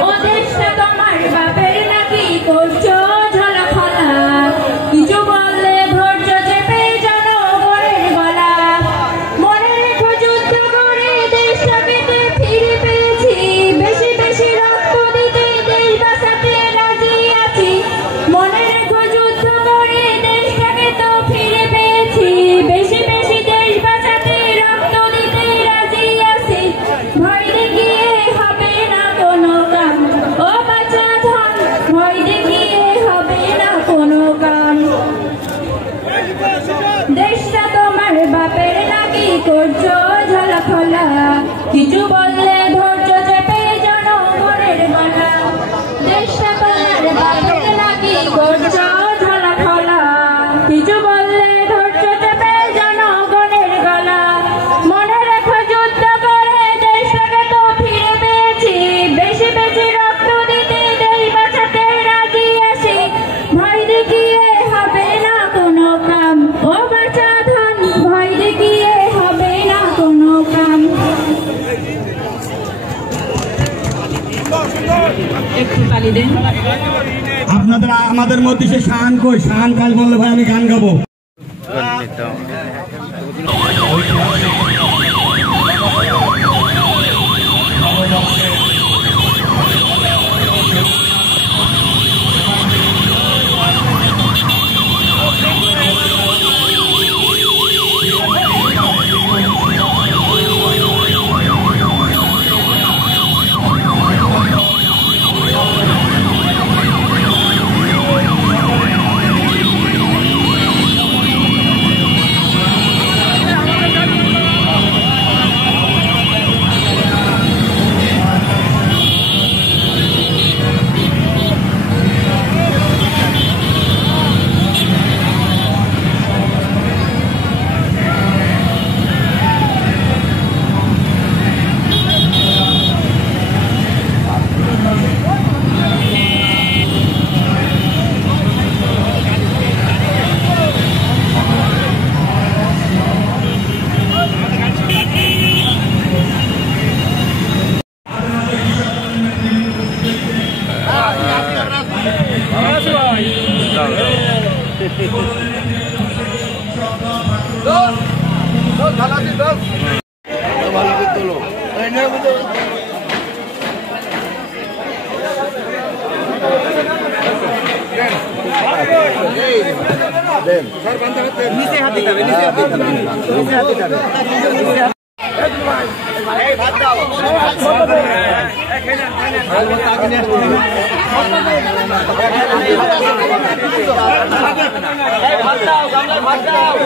ও দেশটা তোমার বাপের নাকি করছো ঝালাফালা কিছু বললে ধৈর্য চেপে জনগণের গলা মনে রেখো যুদ্ধ করে দেশটাকে ফিরে পেয়েছি বেশি বেশি রক্ত দিতে দেশ বাঁচাতে রাজি আছি মনে রেখো যুদ্ধ করে দেশটাকে তো ফিরে পেয়েছি বেশি বেশি দেশ বাঁচাতে রক্ত দিতে রাজি আছি ভয় দেখিয়ে হবে না কোনো কাম ও বাচ্চা ধন ভয় দেখিয়ে হবে না কোনো কাম দেশটা তোমার বাপের নাকি করছো ঝালাফালা কিছু বললে ধৈর্য চেপে জনগণের গলা দেশটা তোমার বাপের নাকি করছো ঝালাফালা কিছু বললে ধৈর্য চেপে জনগণের গলা মনে রেখো যুদ্ধ করে দেশটাকে তো ফিরে পেয়েছি বেশি বেশি রক্ত দিতে দেশ বাঁচাতে রাজি আছি ভয় দেখিয়ে হবে না কোনো কাম ও বাচ্চা ধন ভয় দেখিয়ে হবে না কোনো কাম একটু তালি দেন আপনাদের আমাদের মধ্যে সে শান কই শান কাল বললে ভাই আমি গান গাবো নিচে হাত দিতে হবে নিচে হাত দিতে হবে ভাত দাও ভাত দাও